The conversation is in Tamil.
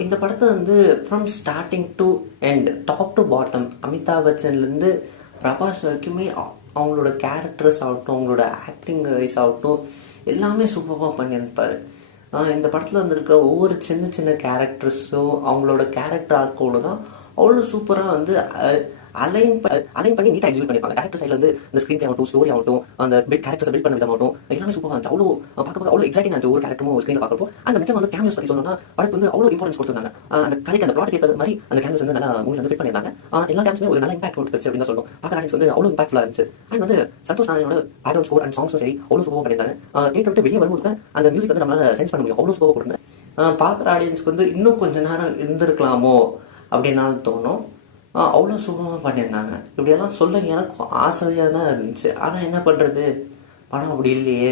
இந்த படத்தை வந்து from starting to end, top to bottom, Amitabh பச்சன்லேருந்து பிரபாஸ் வரைக்குமே அவங்களோட கேரக்டர்ஸ் ஆகட்டும், அவங்களோட ஆக்டிங் வைஸ் ஆகட்டும், எல்லாமே சூப்பராக பண்ணியிருப்பார். இந்த படத்தில் வந்துருக்கிற ஒவ்வொரு சின்ன சின்ன கேரக்டர்ஸும் அவங்களோட கேரக்டர் ஆர்க்கோடு தான் அவ்வளோ சூப்பராக வந்து அலைன் பண்ணி நீட்டாக எக்ஸிக்யூட் பண்ணிருப்பாங்க. டேரக்டர் சைடில் வந்து இந்த ஸ்க்ரீன் பிளே ஆகட்டும், ஸ்டோரி ஆகட்டும், அந்த கேரக்டர்ஸ் பில்ட் பண்ண விதமாகட்டும், எல்லாமே சூப்பராக இருந்துச்சு. அவ்வளோ எக்ஸைட்டிங் ஆச்சு ஒவ்வொரு கேரக்டரும் ஸ்க்ரீனில் பார்க்குறப்போ. அந்த முக்கியம் வந்து கேமியோஸ் பற்றி சொல்லணும்னா படத்துக்கு வந்து அவ்வளோ இம்பார்ட்டன்ஸ் கொடுத்துருந்தாங்க. அந்த கதைக்கு அந்த ப்ளாட் ஏற்ற மாதிரி அந்த கேமியோஸ் வந்து நல்லா மூவி வந்து ஃபிட் பண்ணியிருந்தாங்க. எல்லா கேம்ஸுமே ஒரு நல்ல இம்பாக்ட் கொடுத்துருச்சு அப்படின்னு தான் சொல்லணும். பார்க்குற வந்து அவ்வளோ இம்பாக்ட்ஃபுல்லாக இருந்துச்சு. அண்ட் வந்து சந்தோஷ் நாராயணோட பேக்ரவுண்ட் ஸ்கோர் அண்ட் சாங்ஸும் சரி அவ்வளோ சூப்பராக பண்ணியிருந்தாங்க. தியேட்டர் விட்டு வெளியே வரும்போது அந்த மியூசிக் வந்து நம்மளால சென்ஸ் பண்ண முடியும், அவ்வளோ சூப்பராக கொடுத்துருந்தேன். பார்க்குற ஆடியன்ஸ்க்கு வந்து இன்னும் கொஞ்ச நேரம் இருந்திருக்கலாமோ அப்படின்னாலும் தோணும். அவ்வளோ சுகமாக பண்ணியிருந்தாங்க. இப்படியெல்லாம் சொல்ல எனக்கும் ஆசையாக தான் இருந்துச்சு. ஆனால் என்ன பண்ணுறது, படம் அப்படி இல்லையே.